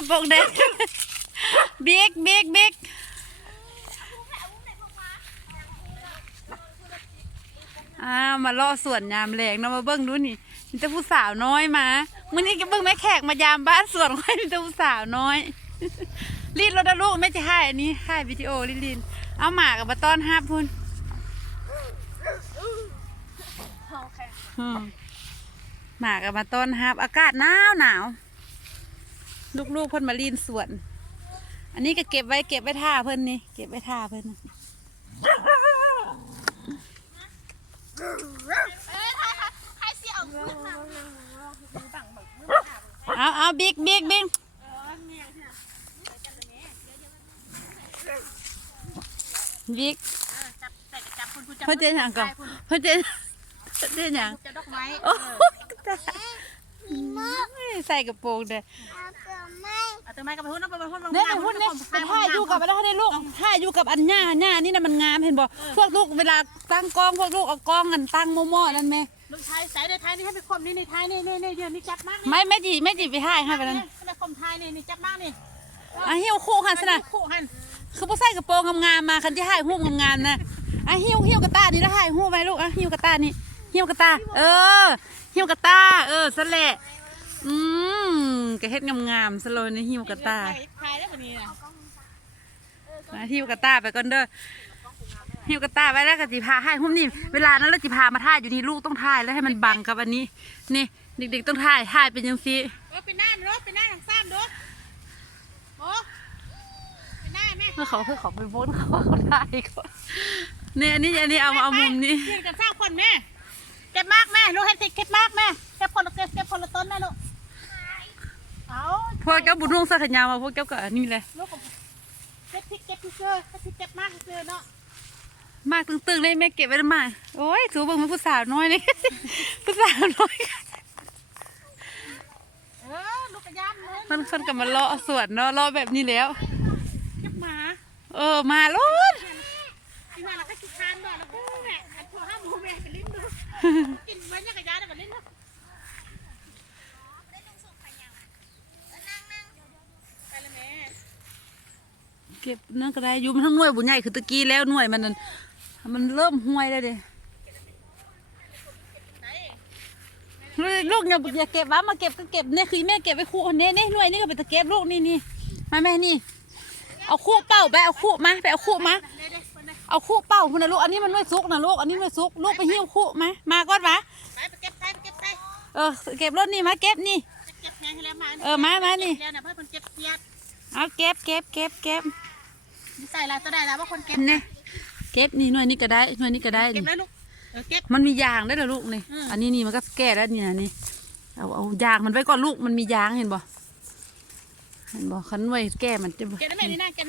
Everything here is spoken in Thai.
ระโปรงแดงบิ๊กบิ๊กบิ๊กอ่ามาล่อสวนยามแรงเนาะมาเบิ้งดูนี่มีแต่ผู้สาวน้อยมามื่อนี้ก็เบิ้งแม่แขกมายามบ้านสวนค่อยมีแต่ผู้สาวน้อยรีดรถนะลูกแม่จะให้อันนี้ให้วิดีโอลิลินเอาหมากับมาต้อนฮับพุ่นอืมหมากับมาต้อนฮับอากาศหนาวหนาว ลูกๆเพิ่นมาลีนสวน อันนี้ก็เก็บไว้เก็บไว้ท่าเพิ่นนี่เก็บไว้ท่าเพิ่นน่ะเอาเอาบิ๊กบิ๊กบิ๊กบิ๊กเพิ่นเจอหยังก่อนเพิ่นเจอเพิ่นเจอหยังจะดอกไม้โอ้ยตายใส่กระโปรงเด้อ เอาตัวไม้กับไปหุ้นเอาไปหุ้นเนี่ยไปพูดเนี่ยไปถ่ายอยู่กับอะไรได้ลูกถ่ายอยู่กับอันหญ้าหญ้านี่นะมันงามเห็นบ่พวกลูกเวลาตั้งกล้องพวกลูกเอากล้องกันตั้งโม่ๆนั่นไหมลูกชายใส่ในท้ายนี่ให้ไปคมนี่ในท้ายนี่นี่นี่เดี๋ยวนี่จับมากไม่ไม่จีไม่จีไปถ่ายให้ไปนั่นให้ไปคมท้ายนี่นี่จับมากนี่อะหิ้วคู่หันสนะคู่หันคือพวกใส่กระโปรงงามๆมาคันที่ถ่ายรูปงามๆนะอะหิ้วหิ้วกระตานี่แล้วถ่ายรูปไปลูกอะหิ้วกระตานี่หิ้วกระตา เออหิ้วกระตาเออสแหละ อืมกระเฮ็ดงามๆสโลว์นี่หิ้วกระตาท้ายแล้ววันนี้นะมาหิ้วกระตาไปก่อนเด้อหิ้วกระตาไว้แล้วก็จิพาให้หุ้มนี่เวลานั้นเราจิพามาถ่ายอยู่นี่ลูกต้องถ่ายแล้วให้มันบังกับอันนี้ นี่ เด็กๆต้องถ่ายถ่ายเป็นยังซีเออไปหน้าดูไปหน้าทางซ้ำดูโอ้ไปหน้าแม่เพื่อเขาเพื่อเขาไปโพสต์เขาว่าเขาถ่ายก่อนเนี่ยอันนี้อันนี้เอามาเอามุมนี้เพื่อนกันสร้างคนแม่เก็บมากแม่ลูกเห็นติเก็บมากแม่เก็บคนละเก็บเก็บคนละต้นแม่ลูกเอา พวกเจ้าบุญร่วงสักขยาวมาพวกเจ้าก็อันนี้เลยลูกเก็บพริกเก็บพริกเกอเก็บพริกเก็บมากเกลือเนาะมากตึงๆเลยแม่เก็บไว้ล้วมาโอ้ยสูเบิ่งมันผู้สาวน้อยนี่ผู้สาวน้อยเออลูกระยำเลยมันคนกับมาเลาะสวนเนาะเลาะแบบนี้แล้ว เก็บมา เออมาลดที่มาเราก็กินทานด้วยแล้วก็แม่อันพอห้าหมูแม่ไปลิ้นดูกินไว้เนี่ยกระยาได้กับลิ้นนะไปเลยแม่ เก็บนั่นก็ได้อยุ่มันทั้งหน่วยบุญใหญ่คือตะกี้แล้วหน่วยมันนั่นมันเริ่มห่วยแล้วเด้ไหนลูกอย่าอย่าเก็บวะมาเก็บก็เก็บเนี่ยคือแม่เก็บไว้คู่คนนี้นี่หน่วยนี่ก็เป็นตะเก็บลูกนี่นี่มาแม่นี่ เอาคู่เป่าไปเอาคู่มาไปเอาคู่มาเด้เด้ไปเลยเอาคู่เป่าพุ่นนะลูกอันนี้มันไม่ซุกนะลูกอันนี้ไม่ซุกลูกไปหิ้วคู่มามาก่อนมาไปไปเก็บไปไปเก็บไปเออเก็บรถนี่มาเก็บนี่จะเก็บแพงให้แล้วมาเออมามานี่เดี๋ยวนะเพื่อนคนเก็บเสียดเอาเก็บเก็บเก็บเก็บ ใส่ละตัวได้แล้วว่าคนเก็บนี่เก็บนี่หน่วยนี่ก็ได้หน่วยนี่ก็ได้เก็บนี่แล้วลูกเออเก็บ มันมียางได้เหรอลูกนี่อืม อันนี้นี่มันก็แก้แล้วเนี่ยนี่เอาเอายางมันไว้ก่อนลูกมันมียางเห็นบ่เห็นบ่คันไว้แก้มันจะบ่เก็บได้ไหมนี่นะเก็บ